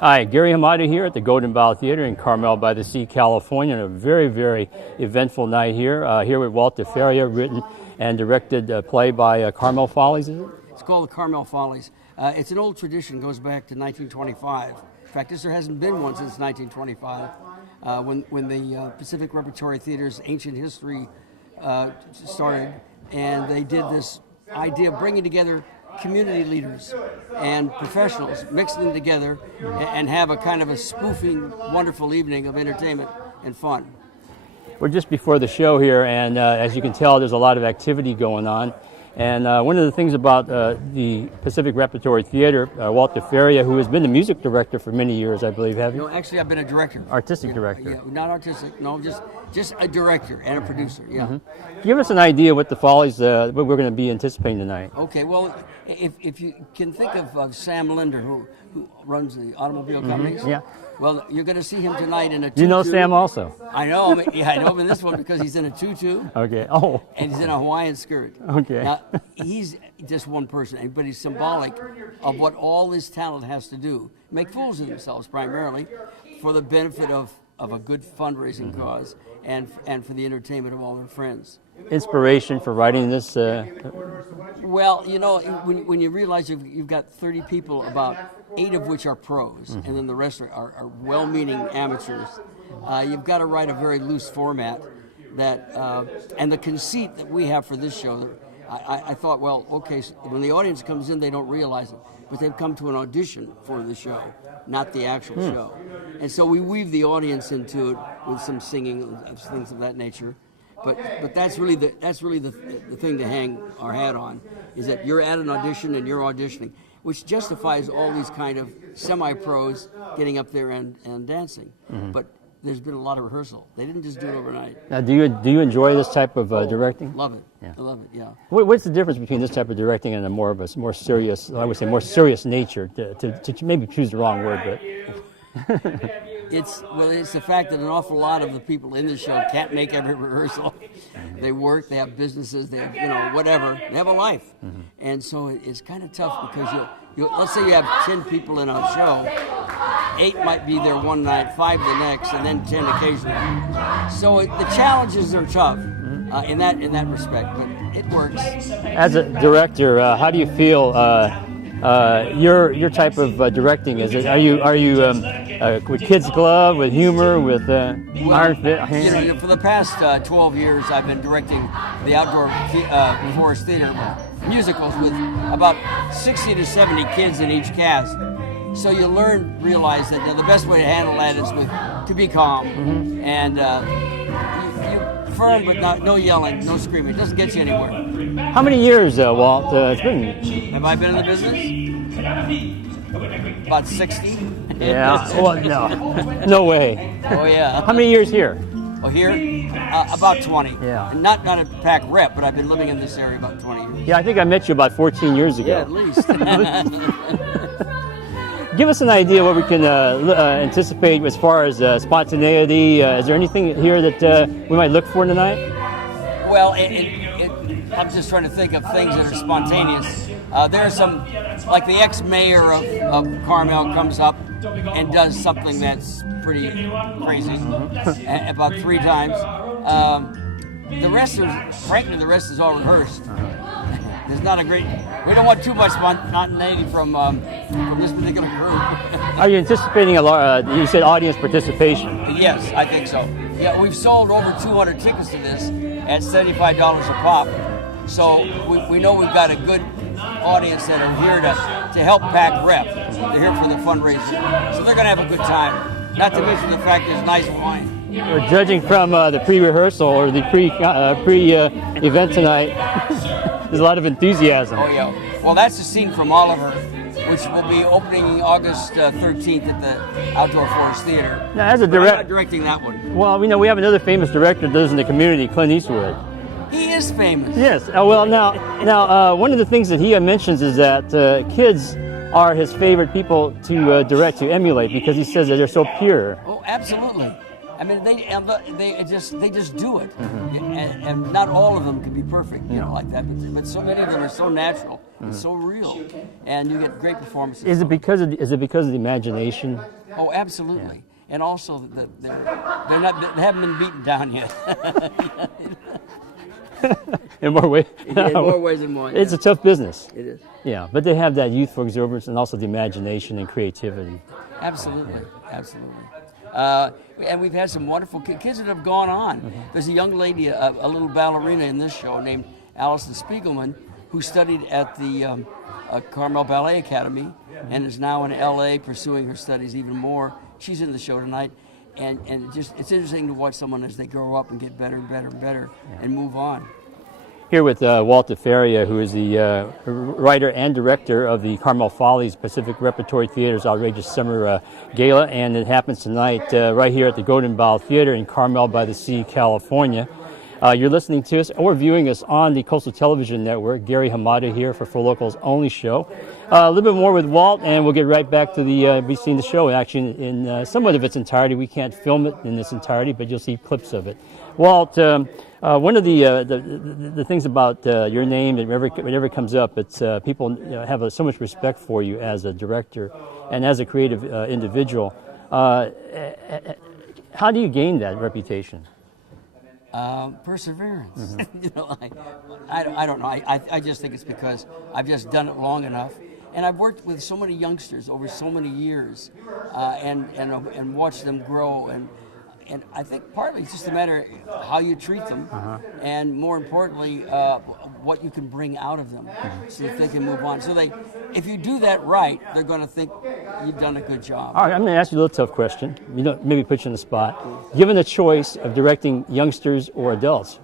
Hi, Gary Hamada here at the Golden Bough Theater in Carmel by the Sea, California. A very, very eventful night here. Here with Walter Ferrier, written and directed play by Carmel Follies, is it? It's called the Carmel Follies. It's an old tradition, goes back to 1925. In fact, there hasn't been one since 1925, when the Pacific Repertory Theater's ancient history started, and they did this idea of bringing together community leaders and professionals, mixing them together and have a kind of a spoofing, wonderful evening of entertainment and fun. We're just before the show here, and as you can tell, there's a lot of activity going on. And one of the things about the Pacific Repertory Theater, Walter Ferrier, who has been the music director for many years, I believe, have you? No, actually, I've been a director. Artistic director. Yeah, not artistic, no, just a director and a producer, yeah. Mm-hmm. Give us an idea what the Follies, what we're going to be anticipating tonight. Okay, well, if you can think of Sam Linder, who runs the automobile companies. Yeah. Well, you're going to see him tonight in a tutu. You know Sam also? I know him. Yeah, I know him in this one because he's in a tutu. Okay. Oh. And he's in a Hawaiian skirt. Okay. Now, he's just one person, but he's symbolic of what all this talent has to do. Make fools of themselves primarily for the benefit of a good fundraising cause and for the entertainment of all their friends. Inspiration for writing this? Well, you know, when you realize you've got 30 people, about 8 of which are pros, and then the rest are well-meaning amateurs, you've got to write a very loose format that, and the conceit that we have for this show, I thought, well, okay, so when the audience comes in, they don't realize it, but they've come to an audition for the show, not the actual show. And so we weave the audience into it with some singing, things of that nature. But that's really the thing to hang our hat on, is that you're at an audition and you're auditioning, which justifies all these kind of semi-pros getting up there and dancing. But there's been a lot of rehearsal. They didn't just do it overnight. Now, do you enjoy this type of directing? Love it. Yeah. I love it. Yeah. What's the difference between this type of directing and a more serious, I would say, more serious nature? To maybe choose the wrong word, but. It's the fact that an awful lot of the people in the show can't make every rehearsal. They work, they have businesses, they have, whatever. They have a life. And so it's kind of tough because let's say you have 10 people in a show, 8 might be there one night, 5 the next, and then 10 occasionally. So the challenges are tough in that respect, but it works. As a director, how do you feel your type of directing? Is it? Are you with Kids Glove, with humor, with Iron Fist? For the past 12 years, I've been directing the outdoor forest theater musicals with about 60 to 70 kids in each cast. So you realize that the best way to handle that is to be calm and you firm, but no yelling, no screaming. It doesn't get you anywhere. How many years, Walt? It's been. Have I been in the business? About 60. Yeah. Well, no way. Oh yeah. How many years here? Oh, here? About 20. Yeah. And not at Pac Rep, but I've been living in this area about 20 years. Yeah, I think I met you about 14 years ago. Yeah, at least. Give us an idea what we can anticipate as far as spontaneity. Is there anything here that we might look for tonight? Well, I'm just trying to think of things that are spontaneous. There are some, like the ex-mayor of Carmel comes up and does something that's pretty crazy, about 3 times. The rest is all rehearsed. There's not a great. We don't want too much spontaneity from this particular group. Are you anticipating a lot? You said audience participation. Yes, I think so. Yeah, we've sold over 200 tickets to this at $75 a pop. So we know we've got a good audience that are here to help Pac Rep. They're here for the fundraiser, so they're going to have a good time. Not to mention the fact there's nice wine. Judging from the pre-rehearsal or the pre-event tonight, there's a lot of enthusiasm. Oh yeah. Well, that's the scene from Oliver, which will be opening August 13th at the Outdoor Forest Theater. Now, as a I'm not directing that one. Well, we have another famous director that does in the community, Clint Eastwood. He is famous. Yes. Well, now, one of the things that he mentions is that kids are his favorite people to direct, to emulate, because he says that they're so pure. Oh, absolutely. I mean, they just do it, and not all of them can be perfect, you know, like that. But so many of them are so natural, and so real, and you get great performances. Is it because of the imagination? Oh, absolutely, and also that they haven't been beaten down yet. In more ways. In more ways than one. It's a tough business. It is. Yeah, but they have that youthful exuberance and also the imagination and creativity. Absolutely, absolutely. And we've had some wonderful kids that have gone on. There's a young lady, a little ballerina in this show named Allison Spiegelman, who studied at the Carmel Ballet Academy and is now in L.A. pursuing her studies even more. She's in the show tonight. And it's interesting to watch someone as they grow up and get better and better and better and move on. Here with Walt DeFeria, who is the writer and director of the Carmel Follies Pacific Repertory Theater's Outrageous Summer Gala, and it happens tonight right here at the Golden Bough Theater in Carmel by the Sea, California. You're listening to us or viewing us on the Coastal Television Network. Gary Hamada here for Locals Only Show. A little bit more with Walt, and we'll get right back to be seeing the show actually in somewhat of its entirety. We can't film it in its entirety, but you'll see clips of it. Walt, one of the things about your name, whenever it comes up, it's people have so much respect for you as a director and as a creative individual. How do you gain that reputation? Perseverance. You know, I don't know. I just think it's because I've just done it long enough, and I've worked with so many youngsters over so many years, and watched them grow. And I think partly it's just a matter of how you treat them, and more importantly, what you can bring out of them, so that they can move on. So if you do that right, they're going to think you've done a good job. All right, I'm going to ask you a little tough question. Maybe put you on the spot. Given the choice of directing youngsters or adults,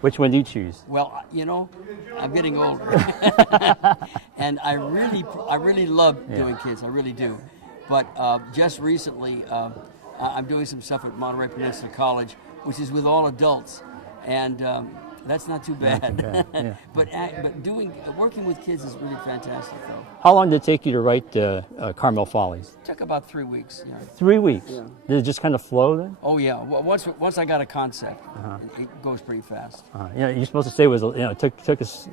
which one do you choose? Well, you know, I'm getting older, and I really love doing kids. I really do. But just recently, I'm doing some stuff at Monterey Peninsula College, which is with all adults, and that's not too bad. Yeah. But working with kids is really fantastic, though. How long did it take you to write Carmel Follies? It took about 3 weeks. Yeah. 3 weeks. Yeah. Did it just kind of flow then? Oh yeah. Well, once I got a concept, it goes pretty fast. You're supposed to say it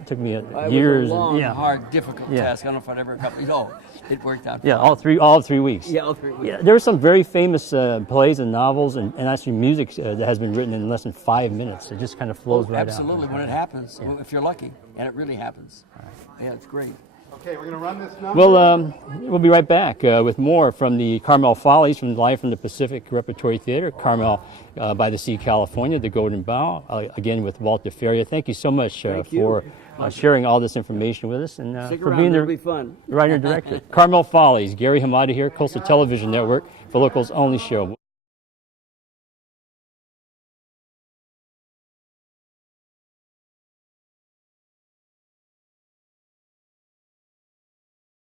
took me years. It was a long, hard, difficult task. I don't know if I'd ever accomplish. It worked out. Yeah, fine. all 3 weeks. Yeah, all 3 weeks. Yeah, there are some very famous plays and novels and actually music that has been written in less than 5 minutes. It just kind of flows right out. Absolutely, when it happens, if you're lucky, and it really happens. Yeah, it's great. Okay, we're going to run this number. Well, we'll be right back with more from the Carmel Follies, live from the Pacific Repertory Theater, Carmel by the Sea, California, the Golden Bough, again with Walt DeFeria. Thank you so much for sharing all this information with us and for being the writer and director. Carmel Follies, Gary Hamada here, Coastal Television Network, for Locals Only Show.